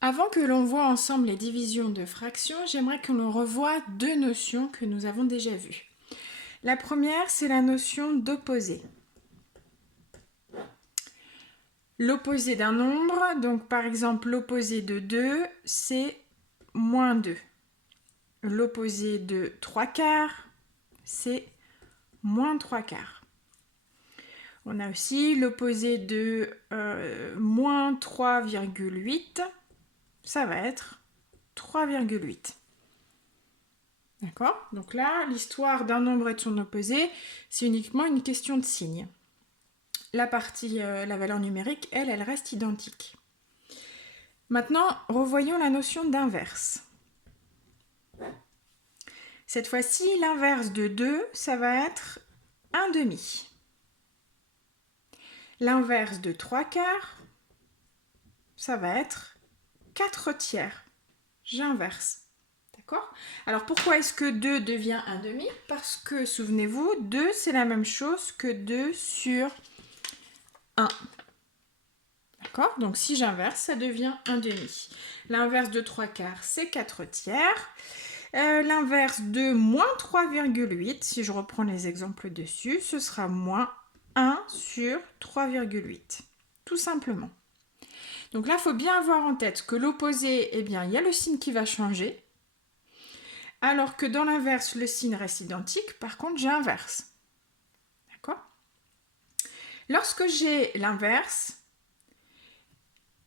Avant que l'on voit ensemble les divisions de fractions, j'aimerais que l'on revoie deux notions que nous avons déjà vues. La première, c'est la notion d'opposé. L'opposé d'un nombre, donc par exemple l'opposé de 2, c'est moins 2. L'opposé de 3 quarts, c'est moins 3 quarts. On a aussi l'opposé de moins 3,8, ça va être 3,8. D'accord? Donc là, l'histoire d'un nombre et de son opposé, c'est uniquement une question de signe. La valeur numérique, elle reste identique. Maintenant, revoyons la notion d'inverse. Cette fois-ci, l'inverse de 2, ça va être 1 demi. L'inverse de 3 quarts, ça va être 4 tiers. J'inverse. D'accord? Alors pourquoi est-ce que 2 devient 1 demi? Parce que, souvenez-vous, 2 c'est la même chose que 2 sur 1. D'accord? Donc si j'inverse, ça devient 1 demi. L'inverse de 3 quarts, c'est 4 tiers. L'inverse de moins 3,8, si je reprends les exemples dessus, ce sera moins 1 sur 3,8. Tout simplement. Donc là, il faut bien avoir en tête que l'opposé, eh bien, il y a le signe qui va changer. Alors que dans l'inverse, le signe reste identique. Par contre, j'inverse. D'accord? Lorsque j'ai l'inverse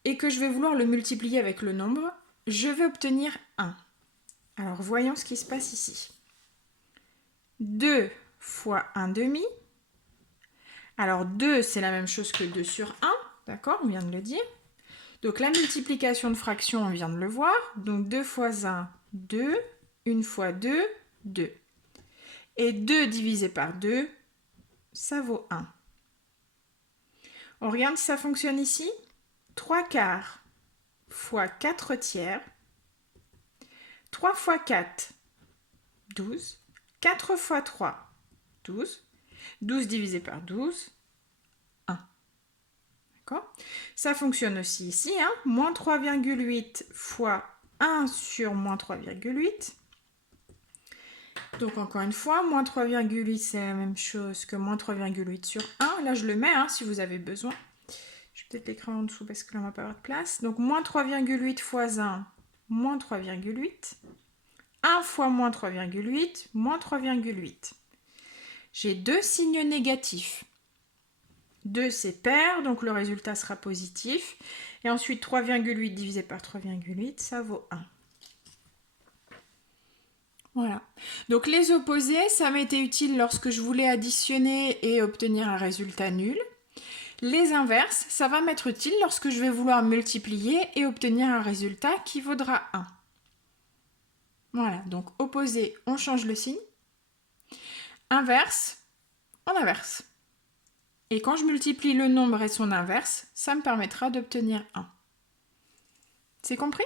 et que je vais vouloir le multiplier avec le nombre, je vais obtenir 1. Alors, voyons ce qui se passe ici. 2 fois 1 demi. Alors, 2, c'est la même chose que 2 sur 1. D'accord? On vient de le dire. Donc, la multiplication de fractions, on vient de le voir. Donc, 2 fois 1, 2. 1 fois 2, 2. Et 2 divisé par 2, ça vaut 1. On regarde si ça fonctionne ici. 3 quarts fois 4 tiers. 3 fois 4, 12. 4 fois 3, 12. 12 divisé par 12, 1. D'accord? Ça fonctionne aussi ici. Hein? Moins 3,8 fois 1 sur moins 3,8. Donc encore une fois, moins 3,8 c'est la même chose que moins 3,8 sur 1. Là je le mets si vous avez besoin. Je vais peut-être l'écrire en dessous parce que là on va pas avoir de place. Donc moins 3,8 fois 1, moins 3,8. 1 fois moins 3,8, moins 3,8. J'ai deux signes négatifs. 2 c'est pair, donc le résultat sera positif. Et ensuite 3,8 divisé par 3,8, ça vaut 1. Voilà. Donc les opposés, ça m'était utile lorsque je voulais additionner et obtenir un résultat nul. Les inverses, ça va m'être utile lorsque je vais vouloir multiplier et obtenir un résultat qui vaudra 1. Voilà, donc opposé, on change le signe. Inverse, on inverse. Et quand je multiplie le nombre et son inverse, ça me permettra d'obtenir 1. C'est compris ?